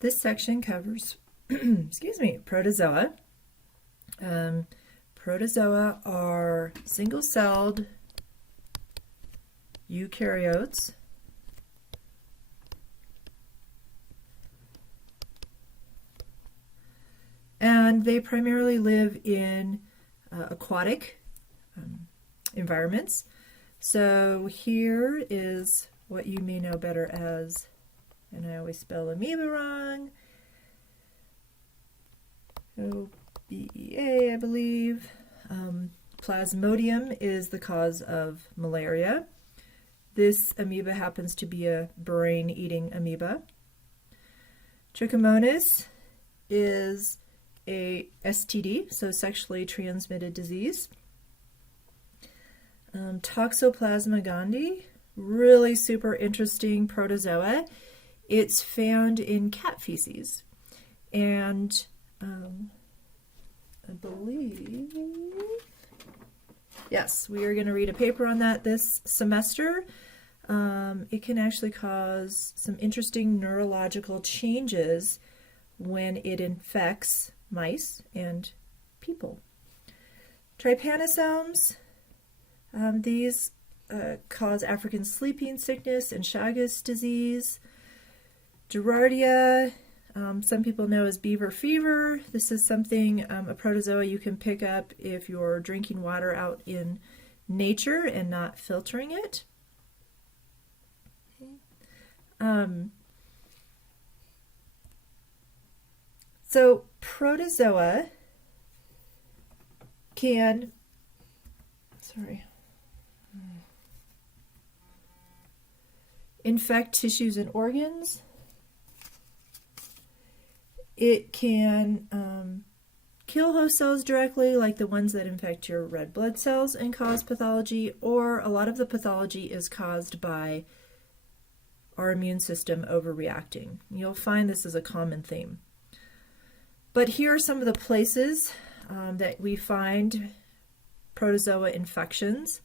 This section covers, excuse me, protozoa. Protozoa are single-celled eukaryotes. And they primarily live in aquatic environments. So here is what you may know better as, and I always spell amoeba wrong, O-B-E-A, I believe. Plasmodium is the cause of malaria. This amoeba happens to be a brain-eating amoeba. Trichomonas is a STD, so sexually transmitted disease. Toxoplasma gondii, really super interesting protozoa. It's found in cat feces, and I believe, yes, we are going to read a paper on that this semester. It can actually cause some interesting neurological changes when it infects mice and people. Trypanosomes, these cause African sleeping sickness and Chagas disease. Giardia, some people know as beaver fever. This is something, a protozoa you can pick up if you're drinking water out in nature and not filtering it. So protozoa can, infect tissues and organs. It can kill host cells directly, like the ones that infect your red blood cells and cause pathology, or a lot of the pathology is caused by our immune system overreacting. You'll find this is a common theme. But here are some of the places that we find protozoa infections.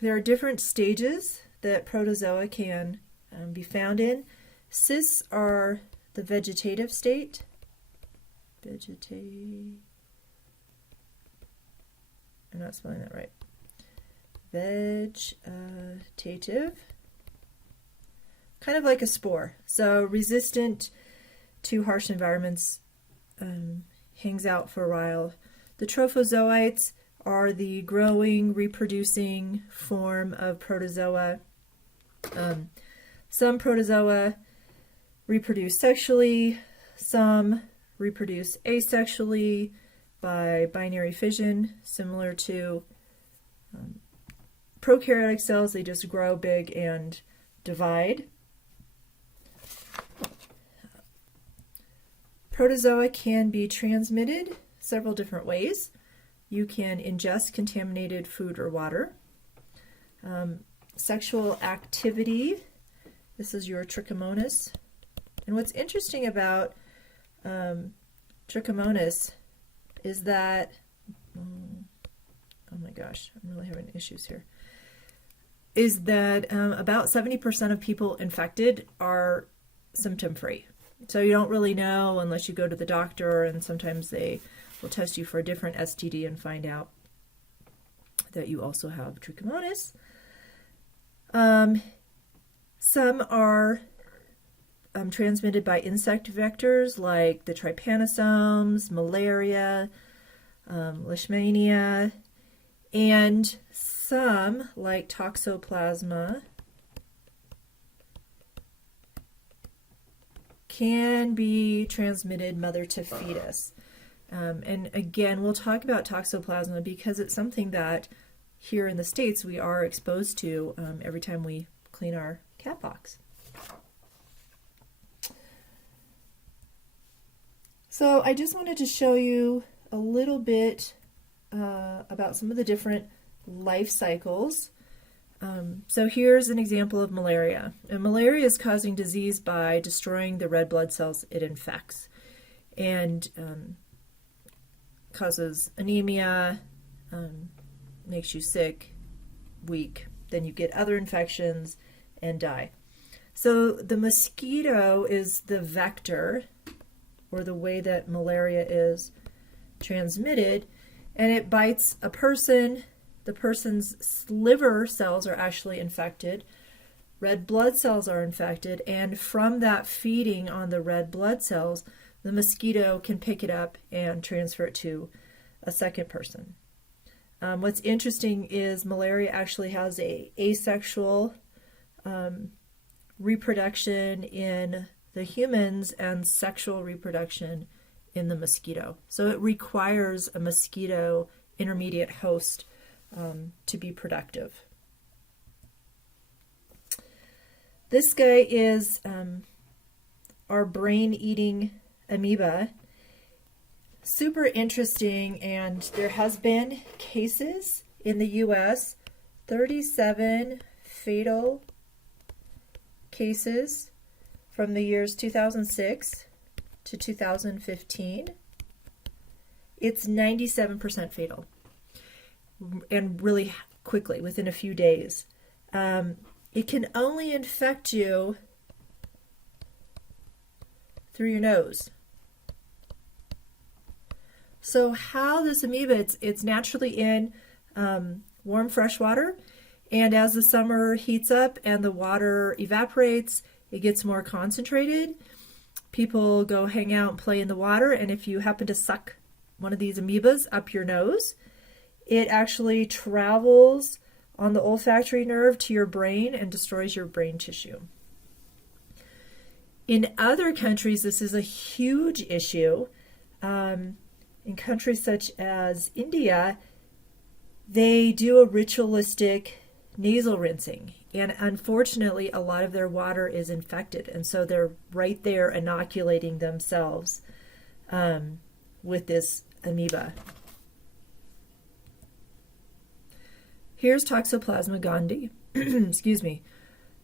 There are different stages that protozoa can be found in. Cysts are the vegetative state. I'm not spelling that right. Vegetative. Kind of like a spore. So resistant to harsh environments, hangs out for a while. The trophozoites are the growing, reproducing form of protozoa. Some protozoa reproduce sexually, some reproduce asexually by binary fission, similar to prokaryotic cells. They just grow big and divide. Protozoa can be transmitted several different ways. You can ingest contaminated food or water. Sexual activity, this is your Trichomonas. And what's interesting about Trichomonas is that, oh my gosh, I'm really having issues here, is that about 70% of people infected are symptom-free. So you don't really know unless you go to the doctor, and sometimes they will test you for a different STD and find out that you also have Trichomonas. Some are transmitted by insect vectors like the trypanosomes, malaria, leishmania, and some, like Toxoplasma, can be transmitted mother to fetus. And again, we'll talk about Toxoplasma because it's something that here in the States we are exposed to every time we clean our cat box. So I just wanted to show you a little bit about some of the different life cycles. So here's an example of malaria. And malaria is causing disease by destroying the red blood cells it infects. And causes anemia, makes you sick, weak. Then you get other infections and die. So the mosquito is the vector, or the way that malaria is transmitted, and it bites a person. The person's liver cells are actually infected. Red blood cells are infected, and from that feeding on the red blood cells, the mosquito can pick it up and transfer it to a second person. What's interesting is malaria actually has a asexual reproduction in the humans and sexual reproduction in the mosquito. So it requires a mosquito intermediate host to be productive. This guy is our brain-eating amoeba. Super interesting, and there has been cases in the U.S., 37 fatal cases from the years 2006 to 2015. It's 97% fatal, and really quickly, within a few days. It can only infect you through your nose. So how this amoeba, it's naturally in warm fresh water, and as the summer heats up and the water evaporates, it gets more concentrated. People go hang out and play in the water, and if you happen to suck one of these amoebas up your nose, it actually travels on the olfactory nerve to your brain and destroys your brain tissue. In other countries, this is a huge issue. In countries such as India, they do a ritualistic nasal rinsing, and unfortunately a lot of their water is infected, and so they're right there inoculating themselves with this amoeba. Here's Toxoplasma gondii. Excuse me.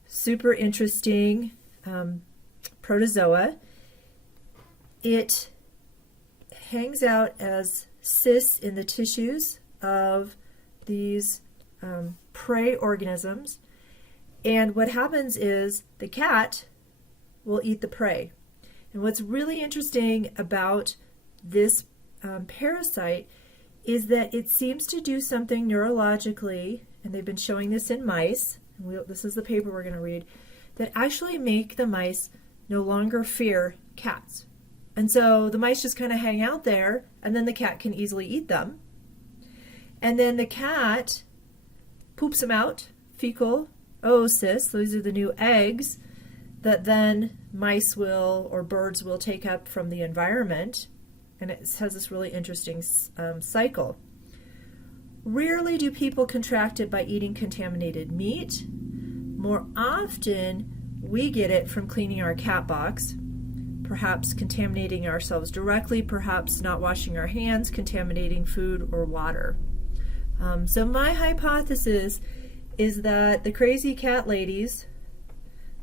Super interesting protozoa. It hangs out as cysts in the tissues of these prey organisms, and what happens is the cat will eat the prey. And what's really interesting about this parasite is that it seems to do something neurologically, and they've been showing this in mice, and this is the paper we're going to read, that actually make the mice no longer fear cats. And so the mice just kind of hang out there, and then the cat can easily eat them. And then the cat poops them out, fecal oocysts, those are the new eggs that then mice will, or birds will take up from the environment. And it has this really interesting cycle. Rarely do people contract it by eating contaminated meat. More often, we get it from cleaning our cat box, perhaps contaminating ourselves directly, perhaps not washing our hands, contaminating food or water. So my hypothesis is that the crazy cat ladies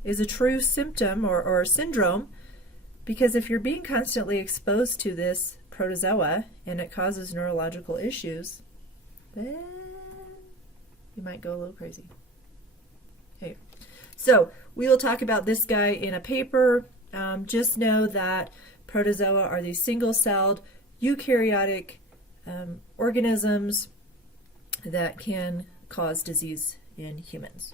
is a true symptom or syndrome, because if you're being constantly exposed to this protozoa and it causes neurological issues, then you might go a little crazy. Okay, so we will talk about this guy in a paper. Just know that protozoa are these single-celled eukaryotic organisms that can cause disease in humans.